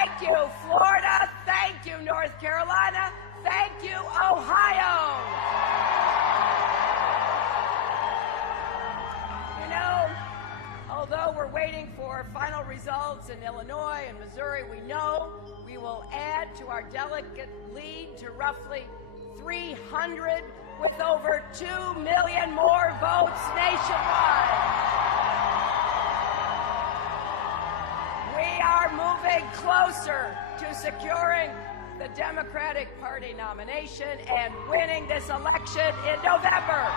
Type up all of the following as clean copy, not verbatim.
Thank you, Florida. Thank you, North Carolina. Thank you, Ohio. You know, although we're waiting for final results in Illinois and Missouri, we know we will add to our delegate lead to roughly 300 with over 2 million more votes nationwide. We are moving closer to securing the Democratic Party nomination and winning this election in November.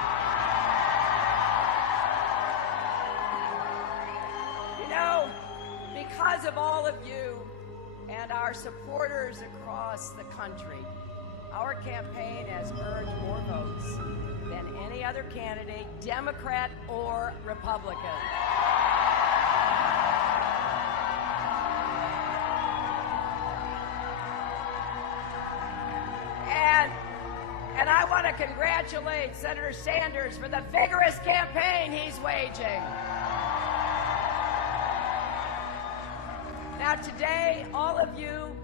You know, because of all of you and our supporters across the country, our campaign has earned more votes than any other candidate, Democrat or Republican. And I want to congratulate Senator Sanders for the vigorous campaign he's waging. Now today, all of you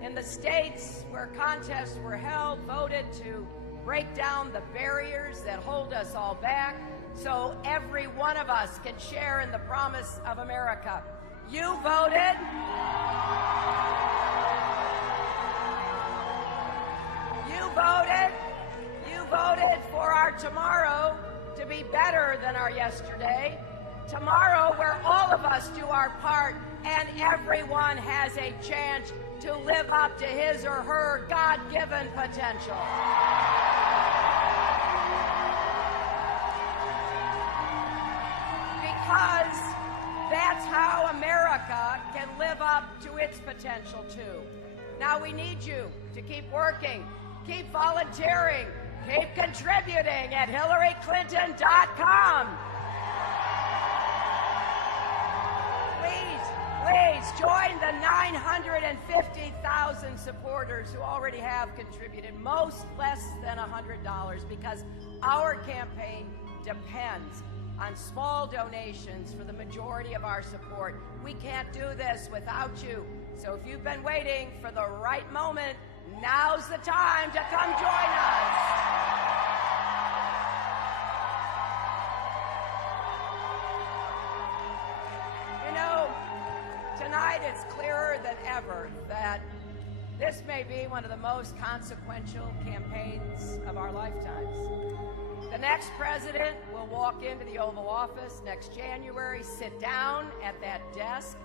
in the states where contests were held voted to break down the barriers that hold us all back so every one of us can share in the promise of America. You voted. You voted for our tomorrow to be better than our yesterday. Tomorrow where all of us do our part and everyone has a chance to live up to his or her God-given potential. Because that's how America can live up to its potential too. Now we need you to keep working, keep volunteering, keep contributing at HillaryClinton.com. Please join the 950,000 supporters who already have contributed, most less than $100, because our campaign depends on small donations for the majority of our support. We can't do this without you. So if you've been waiting for the right moment, now's the time to come join us. You know, tonight it's clearer than ever that this may be one of the most consequential campaigns of our lifetimes. The next president will walk into the Oval Office next January, sit down at that desk,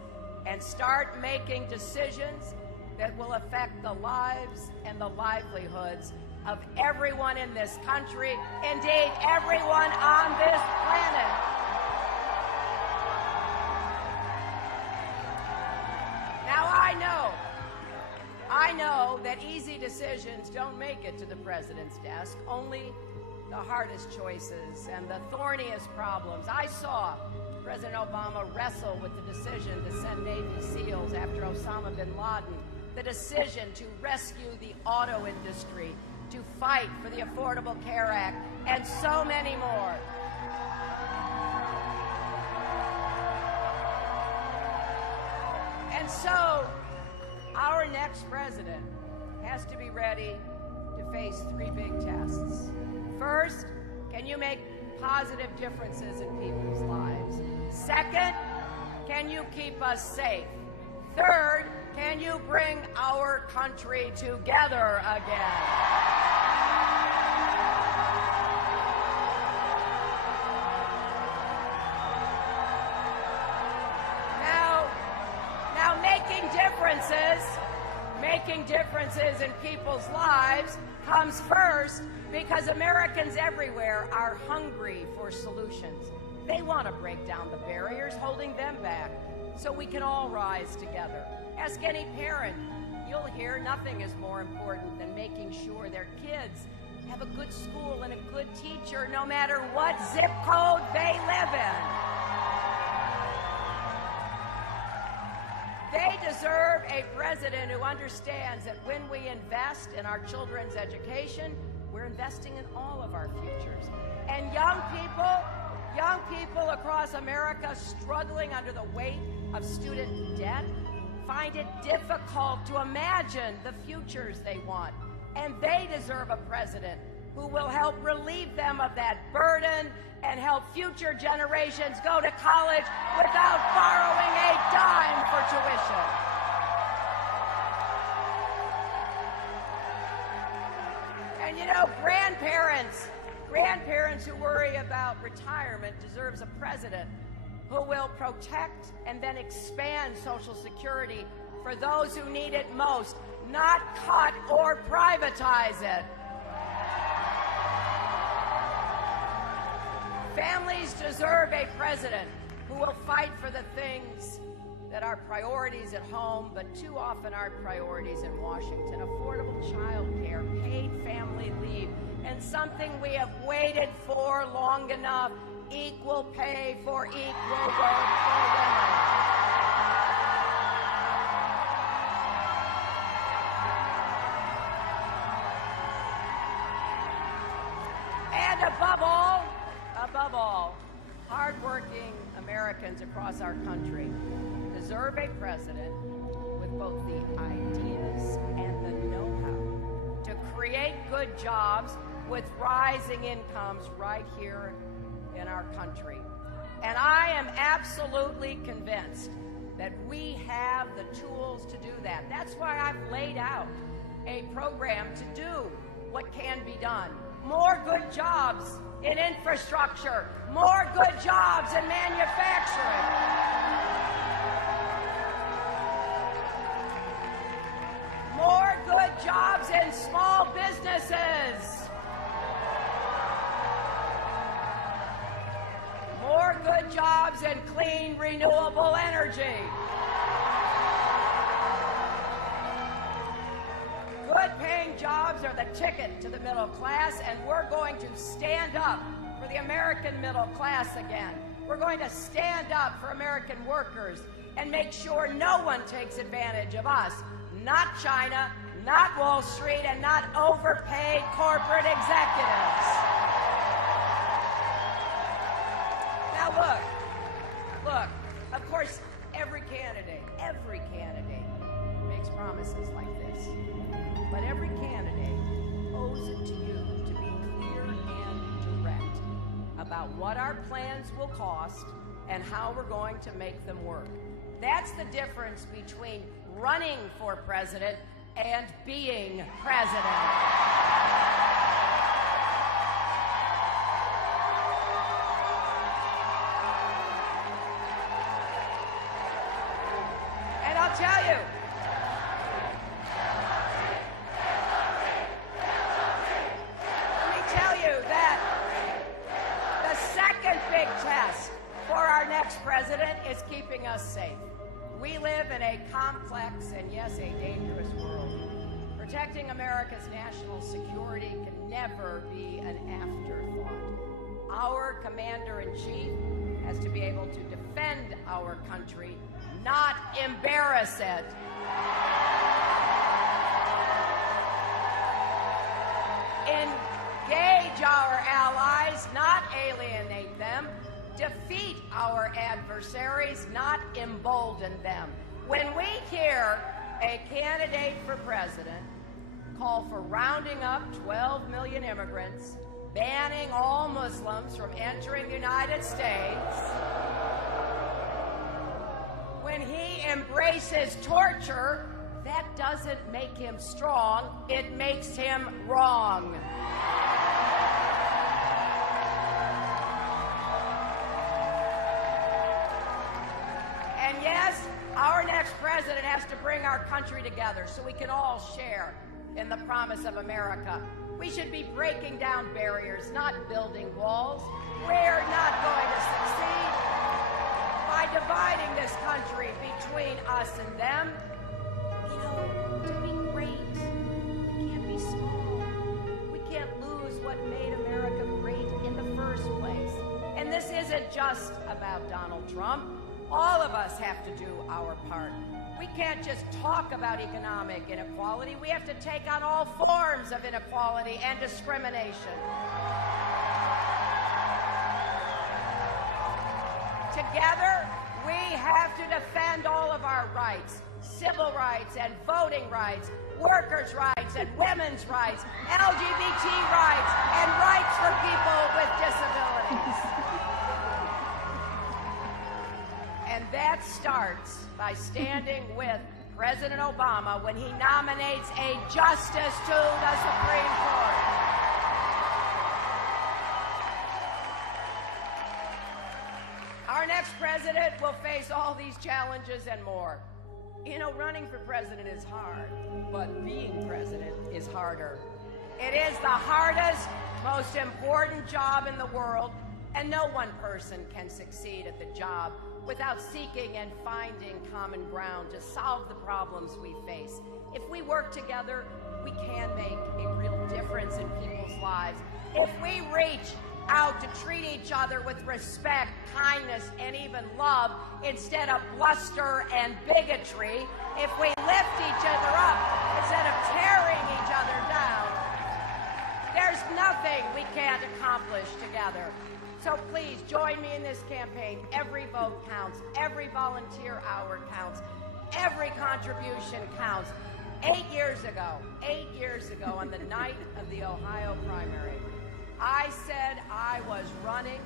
and start making decisions that will affect the lives and the livelihoods of everyone in this country, indeed everyone on this planet. Now I know that easy decisions don't make it to the president's desk, only the hardest choices and the thorniest problems. I saw President Obama wrestle with the decision to send Navy SEALs after Osama bin Laden, the decision to rescue the auto industry, to fight for the Affordable Care Act, and so many more. And so, our next president has to be ready to face three big tests. First, can you make positive differences in people's lives? Second, can you keep us safe? Third, can you bring our country together again? Now making differences in people's lives comes first because Americans everywhere are hungry for solutions. They want to break down the barriers holding them back so we can all rise together. Ask any parent. You'll hear nothing is more important than making sure their kids have a good school and a good teacher no matter what zip code they live in. They deserve a president who understands that when we invest in our children's education, we're investing in all of our futures. And young people across America struggling under the weight of student debt, find it difficult to imagine the futures they want. And they deserve a president who will help relieve them of that burden and help future generations go to college without borrowing a dime for tuition. And you know, grandparents who worry about retirement deserves a president who will protect and then expand Social Security for those who need it most, not cut or privatize it. Families deserve a president who will fight for the things that are priorities at home, but too often aren't priorities in Washington. Affordable child care, paid family leave, and something we have waited for long enough, equal pay for equal work for women. And above all, hardworking Americans across our country deserve a president with both the ideas and the know-how to create good jobs with rising incomes right here in our country. And I am absolutely convinced that we have the tools to do that. That's why I've laid out a program to do what can be done. More good jobs in infrastructure, more good jobs in manufacturing. More good jobs in small businesses. More good jobs in clean, renewable energy. Good-paying jobs are the ticket to the middle class, and we're going to stand up for the American middle class again. We're going to stand up for American workers and make sure no one takes advantage of us. Not China, not Wall Street, and not overpaid corporate executives. Now look, of course, every candidate makes promises like this. But every candidate owes it to you to be clear and direct about what our plans will cost and how we're going to make them work. That's the difference between running for president and being president. And I'll tell you, president is keeping us safe. We live in a complex and, yes, a dangerous world. Protecting America's national security can never be an afterthought. Our commander-in-chief has to be able to defend our country, not embarrass it. Engage our allies, not alienate them. Defeat our adversaries, not embolden them. When we hear a candidate for president call for rounding up 12 million immigrants, banning all Muslims from entering the United States, when he embraces torture, that doesn't make him strong, it makes him wrong. Yes, our next president has to bring our country together so we can all share in the promise of America. We should be breaking down barriers, not building walls. We're not going to succeed by dividing this country between us and them. You know, to be great, we can't be small. We can't lose what made America great in the first place. And this isn't just about Donald Trump. All of us have to do our part. We can't just talk about economic inequality. We have to take on all forms of inequality and discrimination. Together, we have to defend all of our our rights, civil rights and voting rights, workers' rights and women's rights, LGBT rights, and rights for people with disabilities. And that starts by standing with President Obama when he nominates a justice to the Supreme Court. Our next president will face all these challenges and more. You know, running for president is hard, but being president is harder. It is the hardest, most important job in the world, and no one person can succeed at the job without seeking and finding common ground to solve the problems we face. If we work together, we can make a real difference in people's lives. If we reach out to treat each other with respect, kindness, and even love instead of bluster and bigotry, if we lift each other up instead of tearing each other down, there's nothing we can't accomplish together. So please join me in this campaign. Every vote counts. Every volunteer hour counts. Every contribution counts. 8 years ago, on the night of the Ohio primary, I said I was running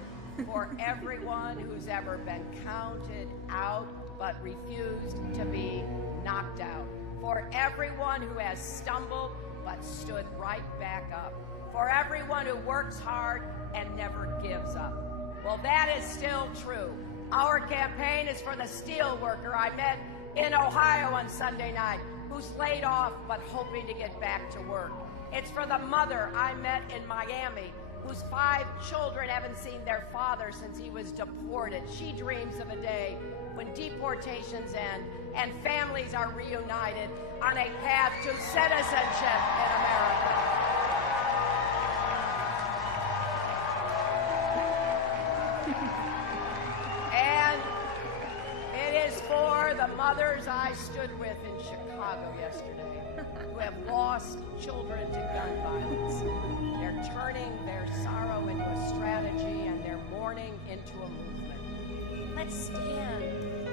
for everyone who's ever been counted out but refused to be knocked out. For everyone who has stumbled but stood right back up. For everyone who works hard and never gives up. Well, that is still true. Our campaign is for the steel worker I met in Ohio on Sunday night, who's laid off but hoping to get back to work. It's for the mother I met in Miami, whose 5 children haven't seen their father since he was deported. She dreams of a day when deportations end and families are reunited on a path to citizenship in America. And it is for the mothers I stood with in Chicago yesterday who have lost children to gun violence. They're turning their sorrow into a strategy and their mourning into a movement. Let's stand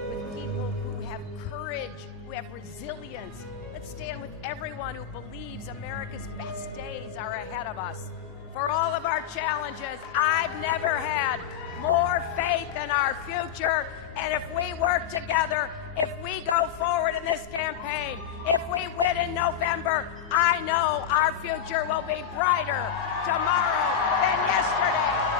with people who have courage, who have resilience. Let's stand with everyone who believes America's best days are ahead of us. For all of our challenges, I've never had more faith in our future. And if we work together, if we go forward in this campaign, if we win in November, I know our future will be brighter tomorrow than yesterday.